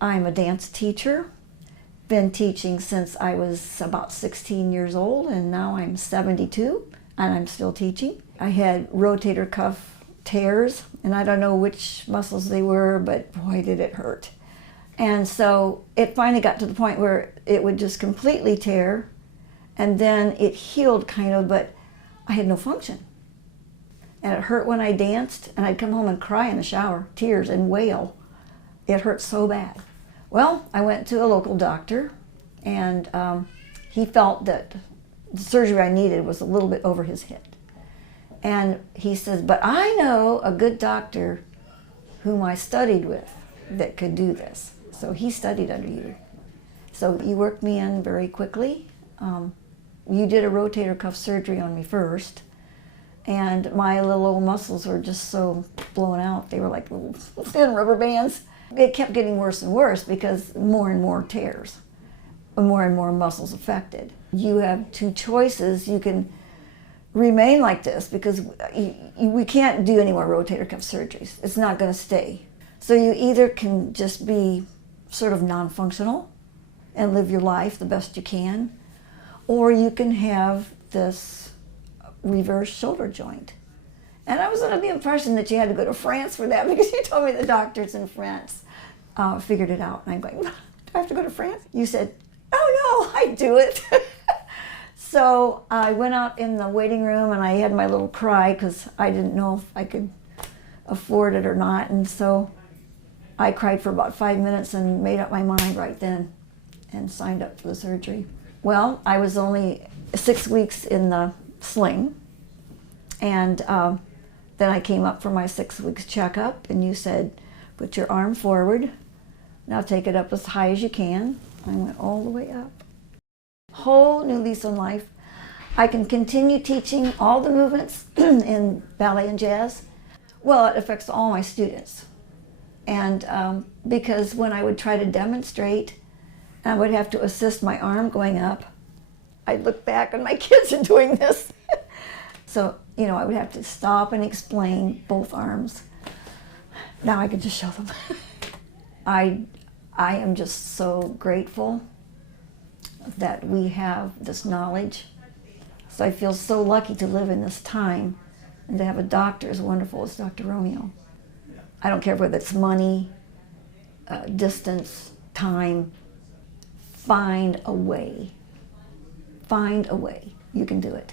I'm a dance teacher. Been teaching since I was about 16 years old, and now I'm 72 and I'm still teaching. I had rotator cuff tears, and I don't know which muscles they were, but boy did it hurt. And so it finally got to the point where it would just completely tear, and then it healed kind of, but I had no function. And it hurt when I danced, and I'd come home and cry in the shower, tears, and wail. It hurt so bad. Well, I went to a local doctor, and he felt that the surgery I needed was a little bit over his head. And he says, but I know a good doctor whom I studied with that could do this. So he studied under you. So you worked me in very quickly. You did a rotator cuff surgery on me first, and my little old muscles were just so blown out. They were like little thin rubber bands. It kept getting worse and worse because more and more tears, more and more muscles affected. You have two choices. You can remain like this because we can't do any more rotator cuff surgeries. It's not going to stay. So you either can just be sort of non-functional and live your life the best you can, or you can have this reverse shoulder joint. And I was under the impression that you had to go to France for that because you told me the doctors in France figured it out. And I'm going, do I have to go to France? You said, oh no, I do it. So I went out in the waiting room and I had my little cry because I didn't know if I could afford it or not. And so I cried for about 5 minutes and made up my mind right then and signed up for the surgery. Well, I was only 6 weeks in the sling, and then I came up for my 6 weeks checkup, and you said, put your arm forward, now take it up as high as you can. I went all the way up. Whole new lease on life. I can continue teaching all the movements in ballet and jazz. Well, it affects all my students. And because when I would try to demonstrate, I would have to assist my arm going up. I'd look back and my kids are doing this. So, you know, I would have to stop and explain both arms. Now I can just show them. I am just so grateful that we have this knowledge. So I feel so lucky to live in this time and to have a doctor as wonderful as Dr. Romeo. I don't care whether it's money, distance, time. Find a way. Find a way. You can do it.